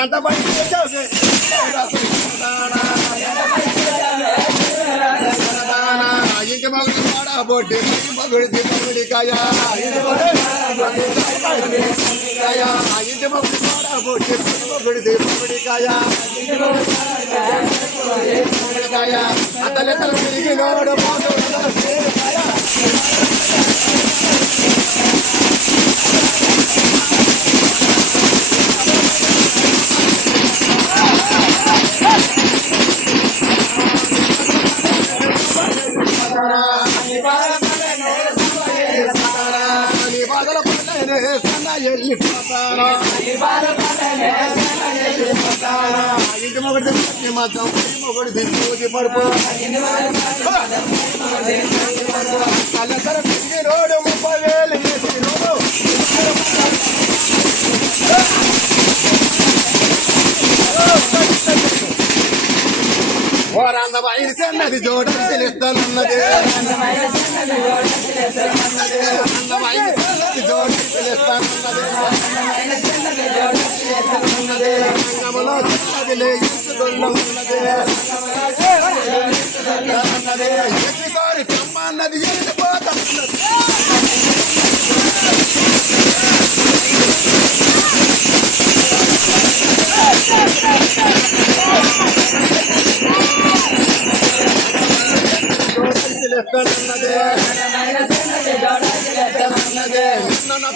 ఎంత పని చేసావు ఇంటి మగుడి పాడబోటి మగుడిది మగుడికాయ ఇంటి మగుడి పాడబోటి మగుడిది మగుడికాయ అతలెతలు తిరిగి నోడు ఇంటి మొగడి మాత్రం మొగడి తీసుకు పడుకో రోడ్డు 30,000 వేసి రోడ్డు ఓరందమైన చెన్నది జోడని తెలుస్తానన్నది అందమైన జోడని తెలుస్తానన్నది రంగములో చిన్నది లేచుకున్నది ఎత్తుకోరి కమ్మ అన్నది వెళ్ళిపోతామన్నది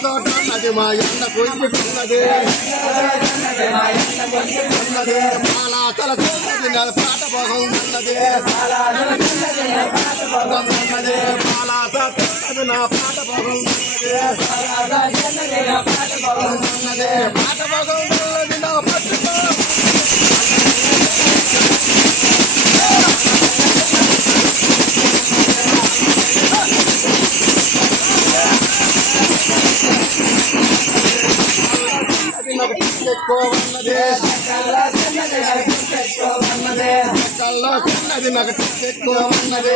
తోటన్నది మా ఎండ కొంచుకున్నది పాలాతల పాట బాగుందన్నది పాలాత నా పాట బాగుందన్నది పాట బాగుందన్నది నా పట్టు కల్లో చిన్నది నాకు ఎక్కువ ఉన్నది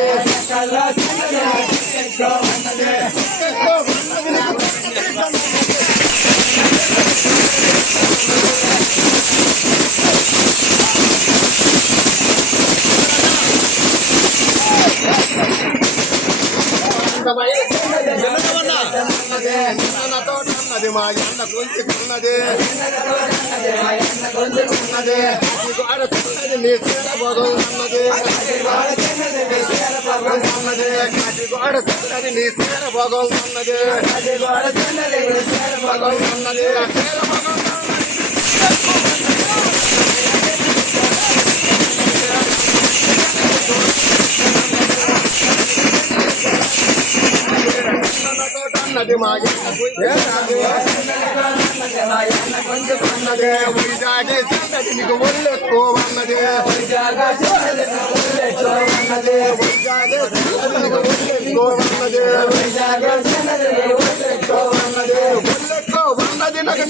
తోటన్నది మా ఎండ కొంచుకున్నది ఆడుతున్నది నీ చీర బాగుందన్నది ఆడుతున్నది నీ చీర బాగుందన్నది తోటన్నది మా వైజాగే చిన్నది నీకు ఒళ్ళు ఎక్కువ ఉన్నది వైజాగే చిన్నది నీకు ఒళ్ళు ఎక్కువ ఉన్నది ఒళ్ళు ఎక్కువ ఉన్నది నాకు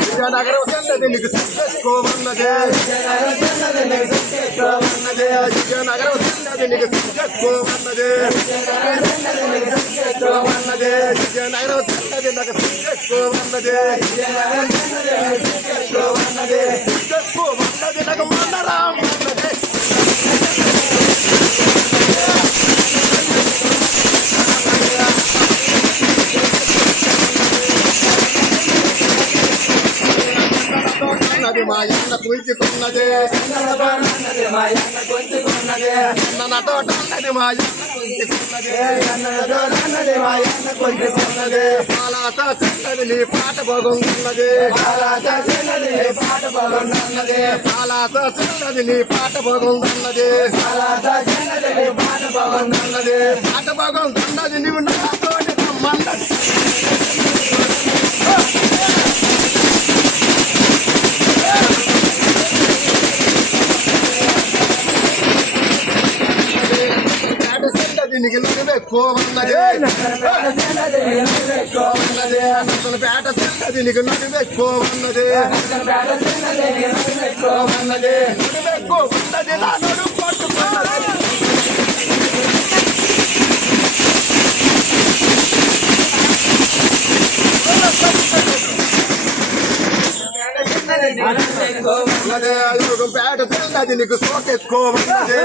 విజయనగరం చెందది నీకు ఎక్కువన్నది విజయనగరం చెందది నీకు ఎక్కువన్నది విజయనగరం చెందది నాకు ఎక్కువన్నది ఎక్కువన్నది నాకు మందరం ఉన్నది మా ఎండ కూల్చుకున్నది నా తోటన్నది మా ఎండ కూల్చుకున్నది పాలాత చెన్నది నీ పాట బాగుంటున్నది పాలాత చెన్నది నీ పాట బాగుంటున్నది పాట బాగుంటున్నది నువ్వు నాతోటి రమ్మన్నది నీకు ఎక్కువ ఉన్నది పేట చెన్నది నీకు ఎక్కువ ఉన్నది నడుమెక్కుమన్నది నా నడుము పట్టుకున్నది పేట తిన్నది నీకు సోకెక్కుమన్నది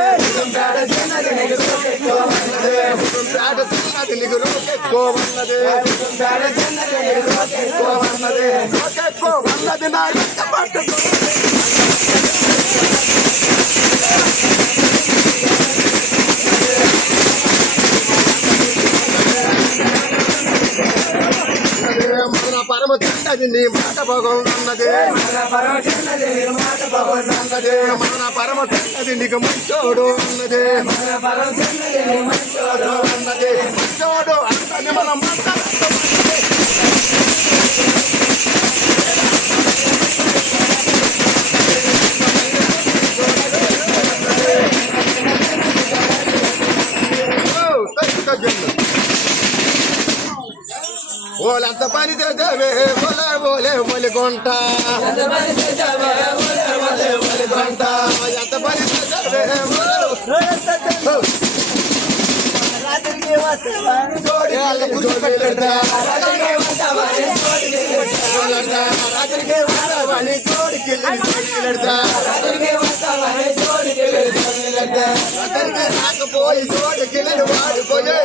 పేట తిన్నది నీకు రోకెక్కుమన్నది సోకెక్కుమన్నది నా ఇష్ట పట్టుకున్నది మన పరమ చిన్నది నీ మాట భగవన్నది మన పరమ చిన్నది నీకు మంచోడు అన్నది మంచోడు అన్నది మనం ఓలంత పని చేసావే ఓలే మొలిగొంట ఎంత పని చేసావే రాకపోయి చోటుకి వాడిపోయే